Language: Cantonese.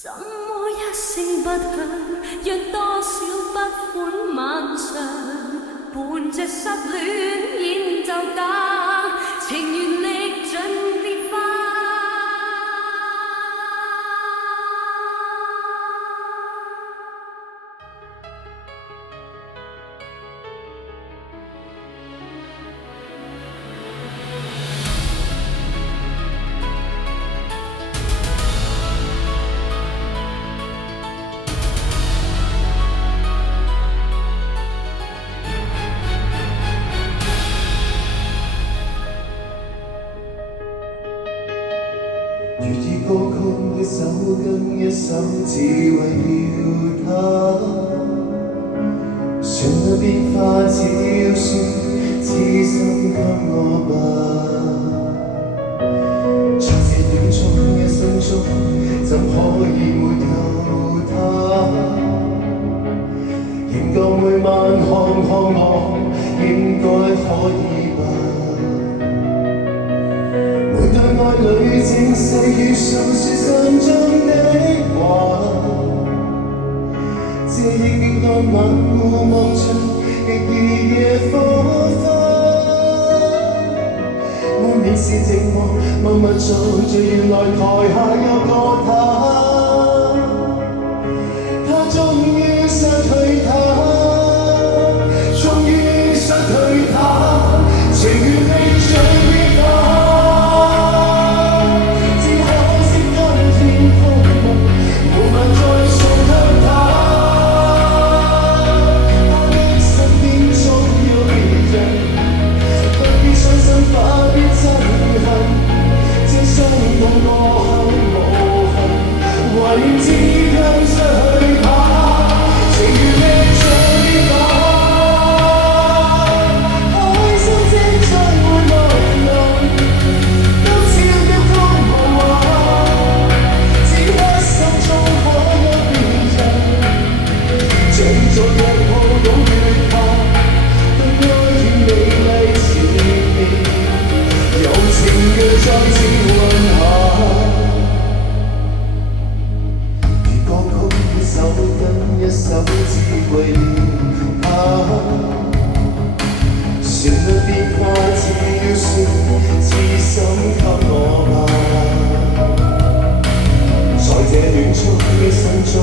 怎麼一聲不響，讓多少不歡漫長，伴着失戀演奏家，情願歷盡變化。粵語歌曲一首跟一首，只為了他。旋律變化，只要說痴心給我吧。在這短促一生中，怎可以沒有他？仍舊每晚看我，應該可以吧。對愛侶正細語訴說心中的話，這已經當晚互望着極熱嘅火花，滿面是寂寞，默默做着原來台下有個他，他終於失去他，終於失去他，情願你最變化。一首只為了他，旋律變化，只要說痴心給我吧。在這短促一生中，